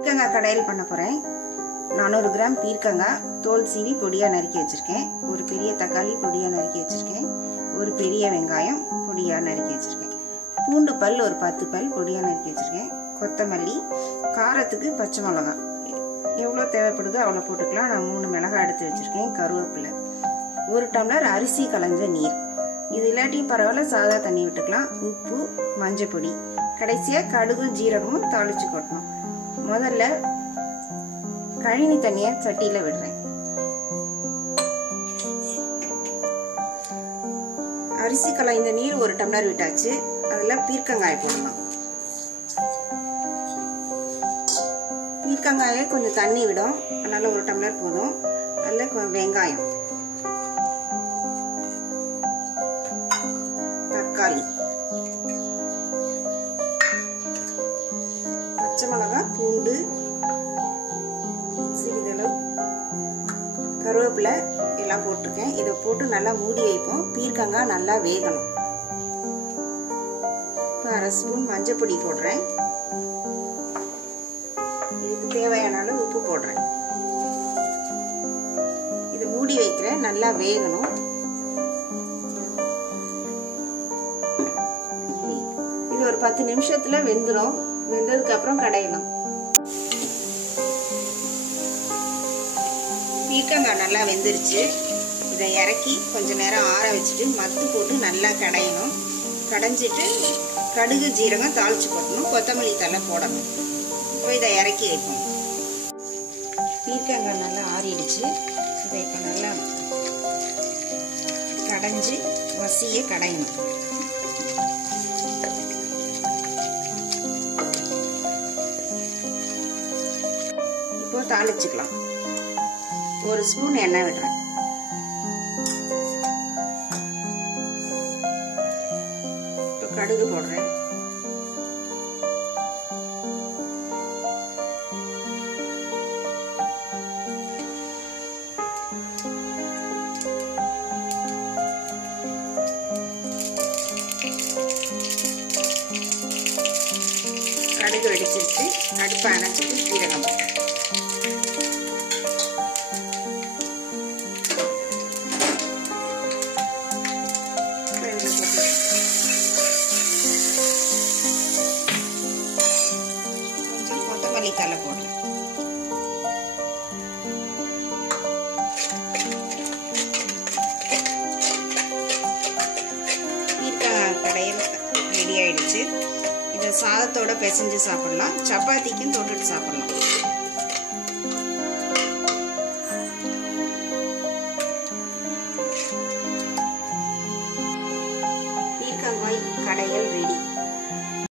பீர்க்கங்காய் கடையில் பண்ண போகிறேன். 400 கிராம் பீர்க்கங்காய் தோல் சீவி பொடியாக நறுக்கி வச்சுருக்கேன். ஒரு பெரிய தக்காளி பொடியாக நறுக்கி வச்சுருக்கேன். ஒரு பெரிய வெங்காயம் பொடியாக நறுக்கி வச்சுருக்கேன். பூண்டு பல் ஒரு 10 பல் பொடியாக நறுக்கி வச்சுருக்கேன். கொத்தமல்லி, காரத்துக்கு பச்சை மிளகாய் எவ்வளோ தேவைப்படுதோ அவ்வளோ போட்டுக்கலாம். நான் 3 மிளகாய் எடுத்து வச்சுருக்கேன். கருவேப்பிலை, 1 டம்ளர் அரிசி களைஞ்ச நீர். இது இல்லாட்டியும் பரவாயில்ல, சாதா தண்ணி விட்டுக்கலாம். உப்பு, மஞ்சள் பொடி, கடைசியாக கடுகும் ஜீரகமும் தாளிச்சு கொட்டணும். முதல்ல கழனி தண்ணியை சட்டியில் விடுறேன். அரிசி களைந்த நீர் 1 டம்ளர் விட்டாச்சு. அதில் பீர்க்கங்காய் போடலாம். பீர்க்கங்காயே கொஞ்சம் தண்ணி விடும், அதனால 1 டம்ளர் போதும். அதில் வெங்காயம், தக்காளி, பச்சை மிளகாய், பூண்டு, சிறிதளவு கருவேப்பிலை எல்லாம் போட்டிருக்கேன். இதை போட்டு நல்லா மூடி வைப்போம். பீர்க்கங்காய் நல்லா வேகணும். இப்போ 1/2 ஸ்பூன் மஞ்சள் பொடி போடுறேன். இதுக்கு தேவையான அளவு உப்பு போடுறேன். இது மூடி வைக்கிறேன், நல்லா வேகணும். இது ஒரு 10 நிமிஷத்துல வெந்துடும். வெந்ததுக்கு அப்புறம் கடையலாம். பீர்க்கங்காய் நல்லா வெந்துருச்சு. இதை இறக்கி கொஞ்ச நேரம் ஆற வச்சுட்டு மத்து போட்டு நல்லா கடையணும். கடைஞ்சிட்டு கடுகு ஜீரகம் தாளிச்சு போடணும். கொத்தமல்லி தழை போடணும். இப்போ இதை இறக்கி வைப்போம். பீர்க்கங்காய் நல்லா ஆறிடுச்சு. இதை இப்போ நல்லா கடைஞ்சி வசிய கடையணும். இப்போ தாளிச்சுக்கலாம். 1 ஸ்பூன் எண்ணெய் விடுறேன். இப்போ கடுகு போடுறேன். கடுகு வெடிச்சிருச்சு. அடுப்பை அணைச்சிட்டு சீரகம் கொத்தமல்லி தழை போடுறேன். பீர்க்கங்காய் கடையில் ரெடி ஆயிடுச்சு. இதை சாதத்தோட பிசைஞ்சு சாப்பிடலாம். சப்பாத்திக்கும் தொட்டுட்டு சாப்பிடலாம். பீர்க்கங்காய் கடையில்